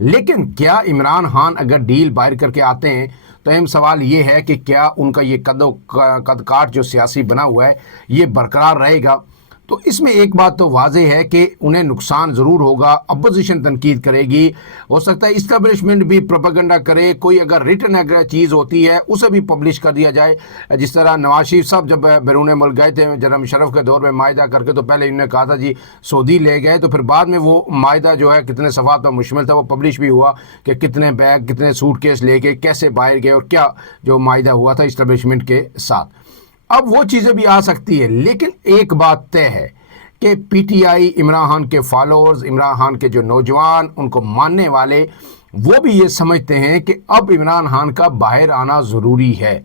لیکن کیا عمران خان اگر ڈیل باہر کر کے آتے ہیں تو اہم سوال یہ ہے کہ کیا ان کا یہ قد کاٹ جو سیاسی بنا ہوا ہے یہ برقرار رہے گا؟ تو اس میں ایک بات تو واضح ہے کہ انہیں نقصان ضرور ہوگا، اپوزیشن تنقید کرے گی، ہو سکتا ہے اسٹیبلشمنٹ بھی پروپیگنڈا کرے، کوئی اگر ریٹن اگر چیز ہوتی ہے اسے بھی پبلش کر دیا جائے، جس طرح نواز شریف صاحب جب بیرون ملک گئے تھے جنرل مشرف کے دور میں معاہدہ کر کے، تو پہلے انہوں نے کہا تھا جی سعودی لے گئے، تو پھر بعد میں وہ معاہدہ جو ہے کتنے صفحات پر مشتمل تھا وہ پبلش بھی ہوا کہ کتنے بیگ کتنے سوٹ کیس لے کے کیسے باہر گئے اور کیا جو معاہدہ ہوا تھا اسٹیبلشمنٹ کے ساتھ۔ اب وہ چیزیں بھی آ سکتی ہے، لیکن ایک بات طے ہے کہ P T I, Imran Khan کے فالوورز، عمران خان کے جو نوجوان ان کو ماننے والے، وہ بھی یہ سمجھتے ہیں کہ اب عمران خان کا باہر آنا ضروری ہے۔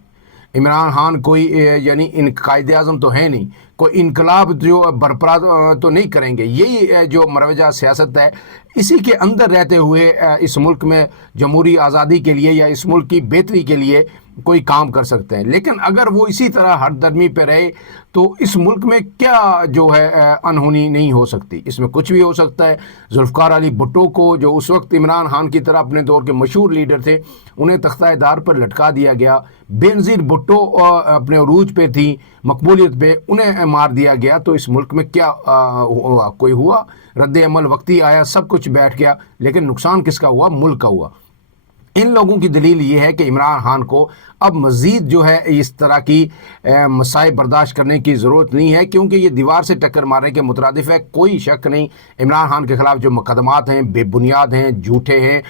عمران خان کوئی یعنی قائد اعظم تو ہے نہیں، کوئی انقلاب جو برپا تو نہیں کریں گے، یہی جو مروجہ سیاست ہے اسی کے اندر رہتے ہوئے اس ملک میں جمہوری آزادی کے لیے یا اس ملک کی بہتری کے لیے کوئی کام کر سکتے ہیں۔ لیکن اگر وہ اسی طرح ہر درمی پہ رہے تو اس ملک میں کیا جو ہے انہونی نہیں ہو سکتی، اس میں کچھ بھی ہو سکتا ہے۔ ذوالفقار علی بھٹو کو جو اس وقت عمران خان کی طرح اپنے دور کے مشہور لیڈر تھے انہیں تختہ دار پر لٹکا دیا گیا، بینظیر بھٹو اپنے عروج پہ تھی، مقبولیت پہ، انہیں مار دیا گیا، تو اس ملک میں کیا کوئی ہوا؟ رد عمل وقتی آیا، سب کچھ بیٹھ گیا، لیکن نقصان کس کا ہوا؟ ملک کا ہوا۔ ان لوگوں کی دلیل یہ ہے کہ عمران خان کو اب مزید جو ہے اس طرح کی مصائب برداشت کرنے کی ضرورت نہیں ہے، کیونکہ یہ دیوار سے ٹکر مارنے کے مترادف ہے۔ کوئی شک نہیں، عمران خان کے خلاف جو مقدمات ہیں بے بنیاد ہیں، جھوٹے ہیں،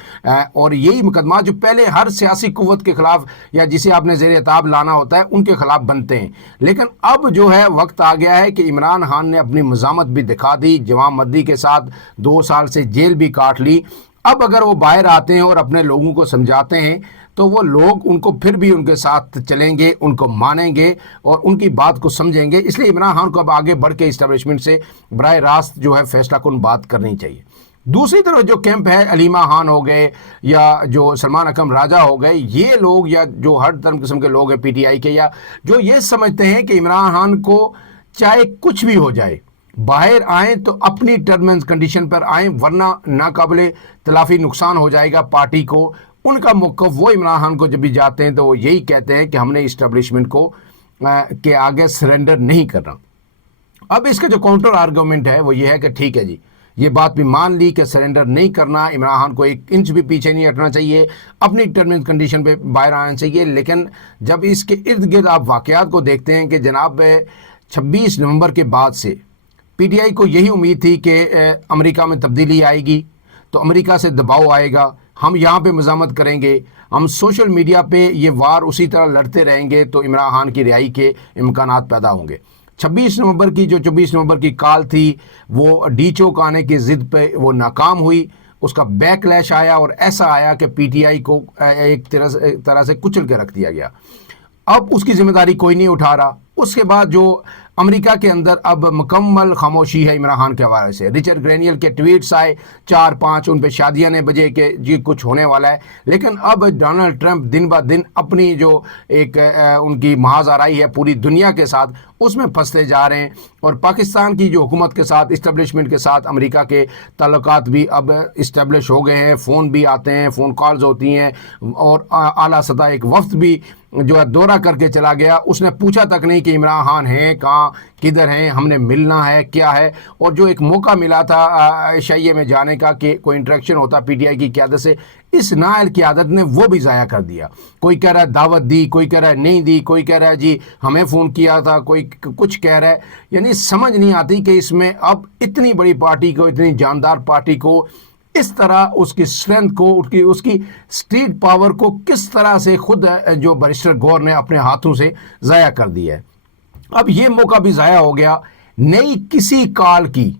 اور یہی مقدمات جو پہلے ہر سیاسی قوت کے خلاف یا جسے آپ نے زیر عتاب لانا ہوتا ہے ان کے خلاف بنتے ہیں۔ لیکن اب جو ہے وقت آ گیا ہے کہ عمران خان نے اپنی مزاحمت بھی دکھا دی، جوان مردی کے ساتھ 2 سال سے جیل بھی کاٹ لی۔ اب اگر وہ باہر آتے ہیں اور اپنے لوگوں کو سمجھاتے ہیں تو وہ لوگ ان کو پھر بھی ان کے ساتھ چلیں گے، ان کو مانیں گے اور ان کی بات کو سمجھیں گے۔ اس لیے عمران خان کو اب آگے بڑھ کے اسٹیبلشمنٹ سے براہ راست جو ہے فیصلہ کن بات کرنی چاہیے۔ دوسری طرف جو کیمپ ہے، علیمہ خان ہو گئے یا جو سلمان اکرم راجہ ہو گئے، یہ لوگ یا جو ہر طرح قسم کے لوگ ہیں پی ٹی آئی کے، یا جو یہ سمجھتے ہیں کہ عمران خان کو چاہے کچھ بھی ہو جائے باہر آئیں تو اپنی ٹرم اینڈ کنڈیشن پر آئیں، ورنہ ناقابل تلافی نقصان ہو جائے گا پارٹی کو۔ ان کا موقف وہ عمران خان کو جب بھی جاتے ہیں تو وہ یہی کہتے ہیں کہ ہم نے اسٹیبلشمنٹ کو کے آگے سرنڈر نہیں کرنا۔ اب اس کا جو کاؤنٹر آرگومنٹ ہے وہ یہ ہے کہ ٹھیک ہے جی، یہ بات بھی مان لی کہ سرنڈر نہیں کرنا، عمران خان کو 1 انچ بھی پیچھے نہیں ہٹنا چاہیے، اپنی ٹرم اینڈ کنڈیشن پہ باہر آنا چاہیے۔ لیکن جب اس کے ارد گرد آپ واقعات کو دیکھتے ہیں کہ جناب 26 نومبر کے بعد سے پی ٹی آئی کو یہی امید تھی کہ امریکہ میں تبدیلی آئے گی تو امریکہ سے دباؤ آئے گا، ہم یہاں پہ مزاحمت کریں گے، ہم سوشل میڈیا پہ یہ وار اسی طرح لڑتے رہیں گے تو عمران خان کی رہائی کے امکانات پیدا ہوں گے۔ 26 نومبر کی کال تھی وہ ڈی چوک آنے کی ضد پہ وہ ناکام ہوئی، اس کا بیک لیش آیا اور ایسا آیا کہ پی ٹی آئی کو ایک طرح سے کچل کے رکھ دیا گیا۔ اب اس کی ذمہ داری کوئی نہیں اٹھا رہا۔ اس کے بعد جو امریکہ کے اندر اب مکمل خاموشی ہے عمران خان کے حوالے سے، رچرڈ گرینیل کے ٹویٹس آئے 4-5، ان پہ شادیاں نے بجے کہ جی کچھ ہونے والا ہے، لیکن اب ڈونلڈ ٹرمپ دن بہ دن اپنی جو ایک ان کی محاذ آرائی ہے پوری دنیا کے ساتھ اس میں پھنستے جا رہے ہیں، اور پاکستان کی جو حکومت کے ساتھ اسٹیبلشمنٹ کے ساتھ امریکہ کے تعلقات بھی اب اسٹیبلش ہو گئے ہیں، فون بھی آتے ہیں، فون کالز ہوتی ہیں، اور اعلیٰ سطح ایک وفد بھی جو ہے دورہ کر کے چلا گیا، اس نے پوچھا تک نہیں کہ عمران خان ہیں کہاں، کدھر ہیں، ہم نے ملنا ہے کیا ہے۔ اور جو ایک موقع ملا تھا عشائیے میں جانے کا کہ کوئی انٹریکشن ہوتا پی ٹی آئی کی قیادت سے، اس نااہل کی عادت نے وہ بھی ضائع کر دیا۔ کوئی کہہ رہا ہے دعوت دی، کوئی کہہ رہا ہے نہیں دی، کوئی کہہ رہا ہے جی ہمیں فون کیا تھا، کوئی کچھ کہہ رہا ہے، یعنی سمجھ نہیں آتی کہ اس میں اب اتنی بڑی پارٹی کو، اتنی جاندار پارٹی کو اس طرح اس کی اسٹرینتھ کو، اس کی اسٹریٹ پاور کو کس طرح سے خود جو بیرسٹر گور نے اپنے ہاتھوں سے ضائع کر دیا ہے۔ اب یہ موقع بھی ضائع ہو گیا، نئی کسی کال کی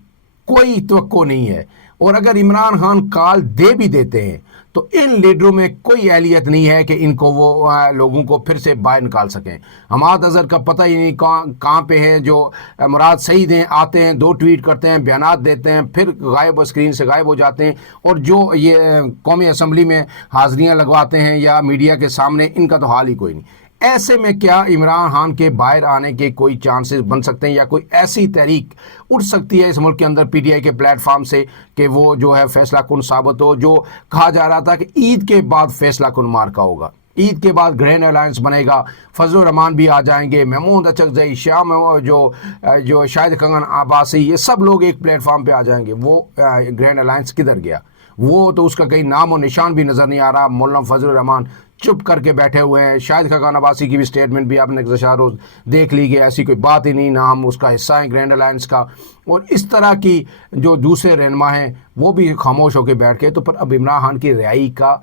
کوئی توقع نہیں ہے، اور اگر عمران خان کال دے بھی دیتے ہیں تو ان لیڈروں میں کوئی اہلیت نہیں ہے کہ ان کو وہ لوگوں کو پھر سے باہر نکال سکیں۔ حماد اظہر کا پتہ ہی نہیں کہاں پہ ہیں، جو مراد سعید ہیں آتے ہیں 2 ٹویٹ کرتے ہیں، بیانات دیتے ہیں، پھر غائب اسکرین سے غائب ہو جاتے ہیں، اور جو یہ قومی اسمبلی میں حاضریاں لگواتے ہیں یا میڈیا کے سامنے، ان کا تو حال ہی کوئی نہیں۔ ایسے میں کیا عمران خان کے باہر آنے کے کوئی چانسز بن سکتے ہیں یا کوئی ایسی تحریک اٹھ سکتی ہے اس ملک کے اندر پی ٹی آئی کے پلیٹ فارم سے کہ وہ جو ہے فیصلہ کن ثابت ہو؟ جو کہا جا رہا تھا کہ عید کے بعد فیصلہ کن مارکا ہوگا، عید کے بعد گرینڈ الائنس بنے گا، فضل الرحمان بھی آ جائیں گے، محمود اچکزئی، شیام جو شاہد کنگن عباسی، یہ سب لوگ ایک پلیٹ فارم پہ آ جائیں گے۔ وہ گرینڈ الائنس کدھر گیا؟ وہ تو اس کا کہیں نام و نشان بھی نظر نہیں آ رہا۔ مولانا فضل الرحمان چپ کر کے بیٹھے ہوئے ہیں، شاہد خاقان عباسی کی بھی سٹیٹمنٹ بھی آپ نے گزشتہ روز دیکھ لی گئی، ایسی کوئی بات ہی نہیں، نہ ہم اس کا حصہ ہیں گرینڈ الائنس کا۔ اور اس طرح کی جو دوسرے رہنما ہیں وہ بھی خاموش ہو کے بیٹھ کے، تو پر اب عمران خان کی رہائی کا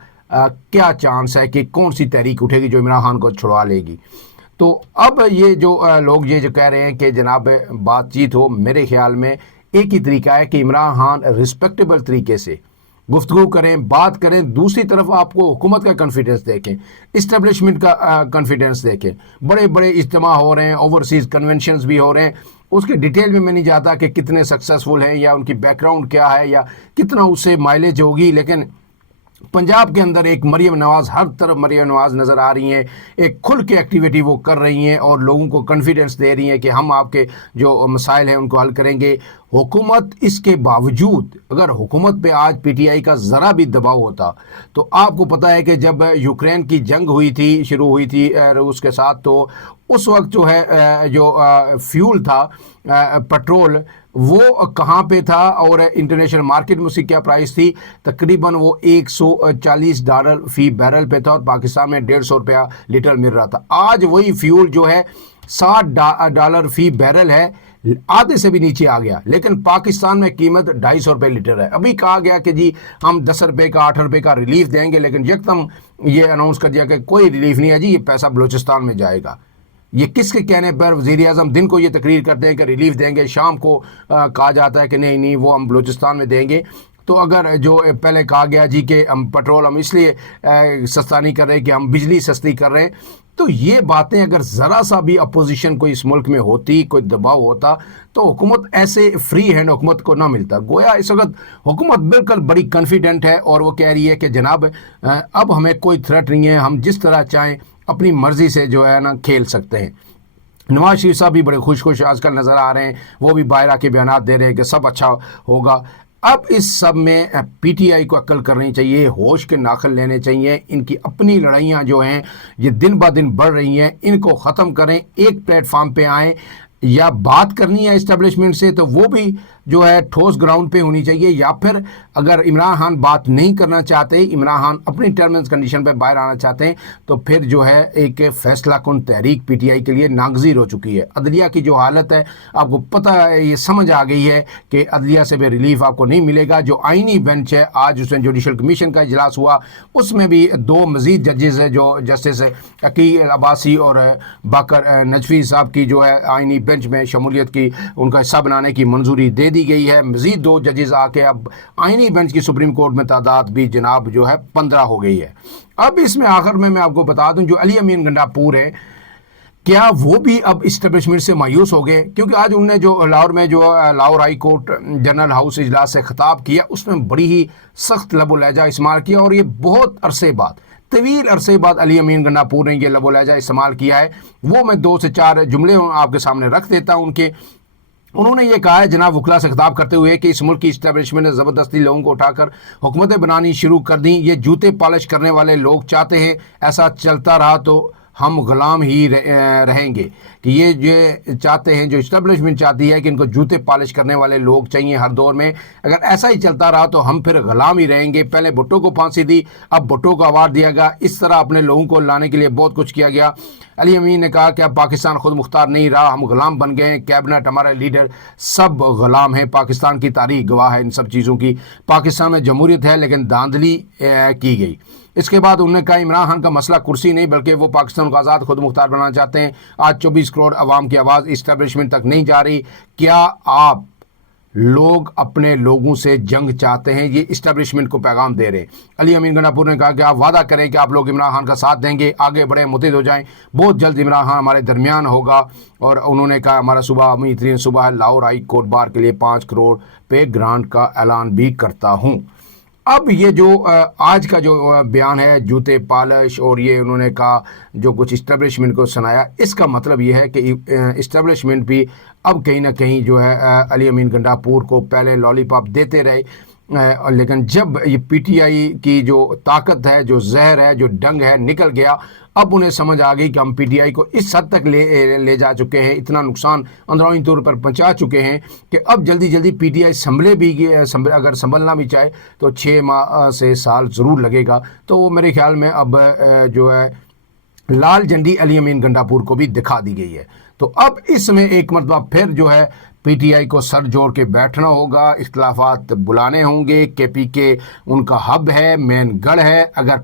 کیا چانس ہے کہ کون سی تحریک اٹھے گی جو عمران خان کو چھڑوا لے گی؟ تو اب یہ جو لوگ یہ جو کہہ رہے ہیں کہ جناب بات چیت ہو، میرے خیال میں ایک ہی طریقہ ہے کہ عمران خان رسپیکٹیبل طریقے سے گفتگو کریں، بات کریں۔ دوسری طرف آپ کو حکومت کا کانفیڈنس دیکھیں، اسٹیبلشمنٹ کا کانفیڈنس دیکھیں، بڑے بڑے اجتماع ہو رہے ہیں، اوورسیز کنونشنز بھی ہو رہے ہیں، اس کے ڈیٹیل میں نہیں جاتا کہ کتنے سکسیسفل ہیں یا ان کی بیک گراؤنڈ کیا ہے یا کتنا اس سے مائلیج ہوگی، لیکن پنجاب کے اندر ایک مریم نواز، ہر طرف مریم نواز نظر آ رہی ہیں، ایک کھل کے ایکٹیویٹی وہ کر رہی ہیں اور لوگوں کو کانفیڈنس دے رہی ہیں کہ ہم آپ کے جو مسائل ہیں ان کو حل کریں گے۔ حکومت اس کے باوجود، اگر حکومت پہ آج پی ٹی آئی کا ذرا بھی دباؤ ہوتا تو آپ کو پتہ ہے کہ جب یوکرین کی جنگ ہوئی تھی، شروع ہوئی تھی روس کے ساتھ، تو اس وقت جو ہے جو فیول تھا، پیٹرول، وہ کہاں پہ تھا اور انٹرنیشنل مارکیٹ میں اس کی کیا پرائس تھی؟ تقریباً وہ $140 فی بیرل پہ تھا اور پاکستان میں $150 لیٹر مل رہا تھا۔ آج وہی فیول جو ہے $60 فی بیرل ہے، آدھے سے بھی نیچے آ گیا، لیکن پاکستان میں قیمت $250 لیٹر ہے۔ ابھی کہا گیا کہ جی ہم $10 کا $8 کا ریلیف دیں گے، لیکن یکدم یہ اناؤنس کر دیا کہ کوئی ریلیف نہیں ہے جی، یہ پیسہ بلوچستان میں جائے گا۔ یہ کس کے کہنے پر وزیر اعظم دن کو یہ تقریر کرتے ہیں کہ ریلیف دیں گے، شام کو کہا جاتا ہے کہ نہیں وہ ہم بلوچستان میں دیں گے؟ تو اگر جو پہلے کہا گیا جی کہ ہم پیٹرول ہم اس لیے سستا نہیں کر رہے کہ ہم بجلی سستی کر رہے ہیں، تو یہ باتیں اگر ذرا سا بھی اپوزیشن کو اس ملک میں ہوتی، کوئی دباؤ ہوتا، تو حکومت ایسے فری ہینڈ حکومت کو نہ ملتا۔ گویا اس وقت حکومت بالکل بڑی کانفیڈنٹ ہے اور وہ کہہ رہی ہے کہ جناب اب ہمیں کوئی تھریٹ نہیں ہے، ہم جس طرح چاہیں اپنی مرضی سے جو ہے نا کھیل سکتے ہیں۔ نواز شریف صاحب بھی بڑے خوش آج کل نظر آ رہے ہیں، وہ بھی باہر آ کے بیانات دے رہے ہیں کہ سب اچھا ہوگا۔ اب اس سب میں پی ٹی آئی کو عقل کرنی چاہیے، ہوش کے ناخن لینے چاہیے، ان کی اپنی لڑائیاں جو ہیں یہ دن بہ دن بڑھ رہی ہیں، ان کو ختم کریں، ایک پلیٹ فارم پہ آئیں۔ یا بات کرنی ہے اسٹیبلشمنٹ سے تو وہ بھی جو ہے ٹھوس گراؤنڈ پہ ہونی چاہیے، یا پھر اگر عمران خان بات نہیں کرنا چاہتے، عمران خان اپنی ٹرمز کنڈیشن پہ باہر آنا چاہتے ہیں، تو پھر جو ہے ایک فیصلہ کن تحریک پی ٹی آئی کے لیے ناگزیر ہو چکی ہے۔ عدلیہ کی جو حالت ہے آپ کو پتہ ہے، یہ سمجھ آ گئی ہے کہ عدلیہ سے بھی ریلیف آپ کو نہیں ملے گا۔ جو آئینی بینچ ہے، آج اس میں جوڈیشل کمیشن کا اجلاس ہوا، اس میں بھی 2 مزید ججز ہے، جو جسٹس عقیل عباسی اور باقر نجفی صاحب کی جو ہے آئینی بینچ میں شمولیت کی، ان کا حصہ بنانے کی منظوری دے دی گئی ہے۔ مزید 2 ججز آ کے اب آئینی بینچ کی سپریم کورٹ میں تعداد بھی جناب جو ہے 15 ہو گئی ہے۔ اب اس میں آخر میں آپ کو بتا دوں، جو علی امین گنڈاپور ہیں، کیا وہ بھی اب اسٹیبلشمنٹ سے مایوس ہو گئے؟ کیونکہ آج انہوں نے جو لاہور میں جو Lahore high court general house اجلاس سے خطاب کیا، اس میں بڑی ہی سخت لب و لہجہ استعمال کیا، اور یہ بہت عرصے بعد، طویل عرصے بعد علی امین گنڈاپور نے یہ لب و لہجہ استعمال کیا ہے۔ وہ میں 2 سے 4 جملے آپ کے سامنے رکھ دیتا ہوں ان کے۔ انہوں نے یہ کہا ہے جناب وکلا سے خطاب کرتے ہوئے کہ اس ملک کی اسٹیبلشمنٹ نے زبردستی لوگوں کو اٹھا کر حکومتیں بنانی شروع کر دیں۔ یہ جوتے پالش کرنے والے لوگ چاہتے ہیں ایسا چلتا رہا تو ہم غلام ہی رہیں گے، کہ یہ چاہتے ہیں، جو اسٹیبلشمنٹ چاہتی ہے کہ ان کو جوتے پالش کرنے والے لوگ چاہیے ہر دور میں۔ اگر ایسا ہی چلتا رہا تو ہم پھر غلام ہی رہیں گے۔ پہلے بھٹو کو پھانسی دی، اب بھٹو کو اوارڈ دیا گیا، اس طرح اپنے لوگوں کو لانے کے لیے بہت کچھ کیا گیا۔ علی امین نے کہا کہ اب پاکستان خود مختار نہیں رہا، ہم غلام بن گئے ہیں، کیبنٹ، ہمارے لیڈر سب غلام ہیں۔ پاکستان کی تاریخ گواہ ہے ان سب چیزوں کی۔ پاکستان میں جمہوریت ہے لیکن دھاندلی کی گئی۔ اس کے بعد انہوں نے کہا عمران خان کا مسئلہ کرسی نہیں بلکہ وہ پاکستان کو آزاد خود مختار بنانا چاہتے ہیں۔ آج 24 کروڑ عوام کی آواز اسٹیبلشمنٹ تک نہیں جا رہی۔ کیا آپ لوگ اپنے لوگوں سے جنگ چاہتے ہیں؟ یہ اسٹیبلشمنٹ کو پیغام دے رہے ہیں۔ علی امین گنڈاپور نے کہا کہ آپ وعدہ کریں کہ آپ لوگ عمران خان کا ساتھ دیں گے، آگے بڑھیں، متحد ہو جائیں، بہت جلد عمران خان ہمارے درمیان ہوگا۔ اور انہوں نے کہا ہمارا صبح امید ترین صبح ہے، لاہور ہائی کورٹ بار کے لیے 5 کروڑ پہ گرانٹ کا اعلان بھی کرتا ہوں۔ اب یہ جو آج کا جو بیان ہے جوتے پالش اور یہ انہوں نے کہا جو کچھ اسٹیبلشمنٹ کو سنایا، اس کا مطلب یہ ہے کہ اسٹیبلشمنٹ بھی اب کہیں نہ کہیں جو ہے علی امین گنڈاپور کو پہلے لالی پاپ دیتے رہے، لیکن جب یہ پی ٹی آئی کی جو طاقت ہے، جو زہر ہے، جو ڈنگ ہے نکل گیا، اب انہیں سمجھ آ گئی کہ ہم پی ٹی آئی کو اس حد تک لے جا چکے ہیں، اتنا نقصان اندرونی طور پر پہنچا چکے ہیں کہ اب جلدی جلدی پی ٹی آئی سنبھلے بھی اگر سنبھلنا بھی چاہے تو 6 ماہ سے سال ضرور لگے گا۔ تو وہ میرے خیال میں اب جو ہے لال جھنڈی علی امین گنڈاپور کو بھی دکھا دی گئی ہے۔ تو اب اس میں ایک مرتبہ پھر جو ہے پی ٹی آئی کو سر جوڑ کے بیٹھنا ہوگا، اختلافات بلانے ہوں گے۔ کے پی کے ان کا ہب ہے، مین گڑھ ہے۔ اگر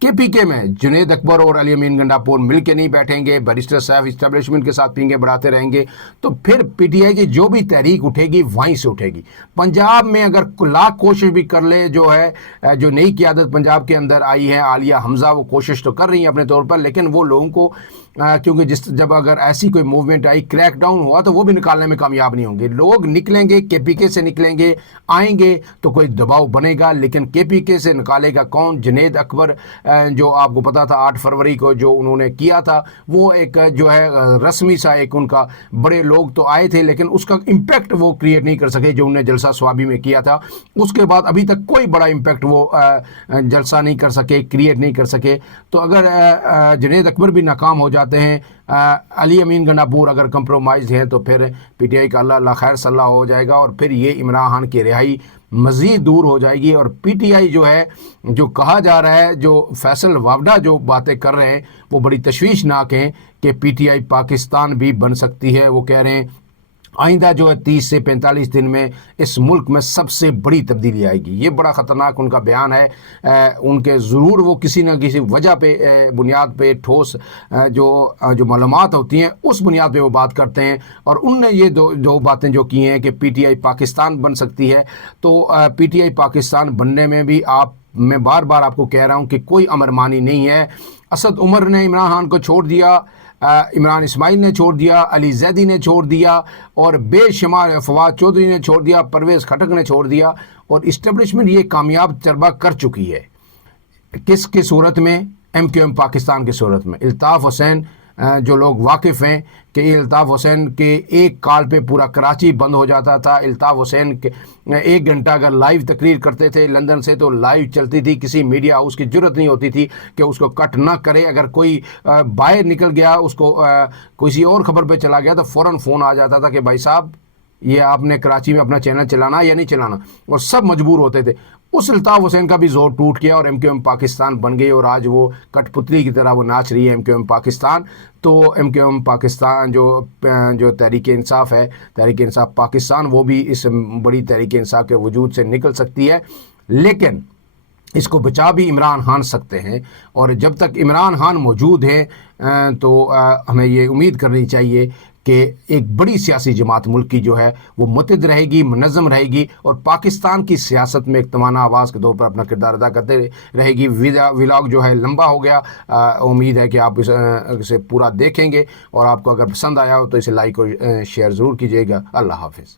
کے پی کے میں جنید اکبر اور علی امین گنڈاپور مل کے نہیں بیٹھیں گے، بیرسٹر صاحب اسٹیبلشمنٹ کے ساتھ پینگے بڑھاتے رہیں گے، تو پھر پی ٹی آئی کی جو بھی تحریک اٹھے گی وہیں سے اٹھے گی۔ پنجاب میں اگر لاکھ کوشش بھی کر لے، جو ہے جو نئی قیادت پنجاب کے اندر آئی ہے، عالیہ حمزہ، وہ کوشش تو کر رہی ہیں اپنے طور پر، لیکن وہ لوگوں کو کیونکہ جب اگر ایسی کوئی موومنٹ آئی، کریک ڈاؤن ہوا، تو وہ بھی نکالنے میں کامیاب نہیں ہوں گے۔ لوگ نکلیں گے، کے پی کے سے نکلیں گے، آئیں گے تو کوئی دباؤ بنے گا، لیکن کے پی کے سے نکالے گا کون؟ جنید اکبر، جو آپ کو پتا تھا 8 فروری کو جو انہوں نے کیا تھا، وہ ایک جو ہے رسمی سا ایک ان کا، بڑے لوگ تو آئے تھے لیکن اس کا امپیکٹ وہ کریٹ نہیں کر سکے جو انہوں نے جلسہ سوابی میں کیا تھا۔ اس کے بعد ابھی تک کوئی بڑا امپیکٹ وہ جلسہ نہیں کر سکے، کریٹ نہیں کر سکے۔ تو اگر جنید اکبر بھی ناکام ہو جاتے ہیں، علی امین گنڈاپور اگر کمپرومائز ہے، تو پھر پی ٹی آئی کا اللہ خیر صلی اللہ ہو جائے گا، اور پھر یہ عمران خان کی رہائی مزید دور ہو جائے گی۔ اور پی ٹی آئی جو ہے، جو کہا جا رہا ہے، جو فیصل واوڈا جو باتیں کر رہے ہیں وہ بڑی تشویشناک ہیں کہ پی ٹی آئی پاکستان بھی بن سکتی ہے۔ وہ کہہ رہے ہیں آئندہ جو ہے 30 سے 45 دن میں اس ملک میں سب سے بڑی تبدیلی آئے گی۔ یہ بڑا خطرناک ان کا بیان ہے۔ ان کے ضرور وہ کسی نہ کسی وجہ پہ، بنیاد پہ، ٹھوس جو معلومات ہوتی ہیں اس بنیاد پہ وہ بات کرتے ہیں، اور ان نے یہ دو باتیں جو کی ہیں کہ پی ٹی آئی پاکستان بن سکتی ہے، تو پی ٹی آئی پاکستان بننے میں بھی میں بار بار آپ کو کہہ رہا ہوں کہ کوئی امر مانی نہیں ہے۔ اسد عمر نے عمران خان کو چھوڑ دیا، عمران اسماعیل نے چھوڑ دیا، علی زیدی نے چھوڑ دیا، اور بے شمار فواد چودھری نے چھوڑ دیا، پرویز خٹک نے چھوڑ دیا، اور اسٹیبلشمنٹ یہ کامیاب تجربہ کر چکی ہے۔ کس کی صورت میں؟ ایم کیو ایم پاکستان کی صورت میں۔ الطاف حسین، جو لوگ واقف ہیں کہ الطاف حسین کے ایک کال پہ پورا کراچی بند ہو جاتا تھا۔ الطاف حسین کے 1 گھنٹہ اگر لائیو تقریر کرتے تھے لندن سے تو لائیو چلتی تھی، کسی میڈیا ہاؤس کی جرت نہیں ہوتی تھی کہ اس کو کٹ نہ کرے۔ اگر کوئی باہر نکل گیا، اس کو کسی اور خبر پہ چلا گیا، تو فوراً فون آ جاتا تھا کہ بھائی صاحب یہ آپ نے کراچی میں اپنا چینل چلانا یا نہیں چلانا، اور سب مجبور ہوتے تھے۔ اس الطاف حسین کا بھی زور ٹوٹ گیا اور ایم کیو ایم پاکستان بن گئی، اور آج وہ کٹ پتلی کی طرح وہ ناچ رہی ہے ایم کیو ایم پاکستان۔ تو ایم کیو ایم پاکستان جو تحریک انصاف ہے، تحریک انصاف پاکستان، وہ بھی اس بڑی تحریک انصاف کے وجود سے نکل سکتی ہے، لیکن اس کو بچا بھی عمران خان سکتے ہیں۔ اور جب تک عمران خان موجود ہیں تو ہمیں یہ امید کرنی چاہیے کہ ایک بڑی سیاسی جماعت ملک کی جو ہے وہ متحد رہے گی، منظم رہے گی، اور پاکستان کی سیاست میں ایک توانا آواز کے طور پر اپنا کردار ادا کرتے رہے گی۔ ولاگ جو ہے لمبا ہو گیا، امید ہے کہ آپ اسے پورا دیکھیں گے، اور آپ کو اگر پسند آیا ہو تو اسے لائک اور شیئر ضرور کیجیے گا۔ اللہ حافظ۔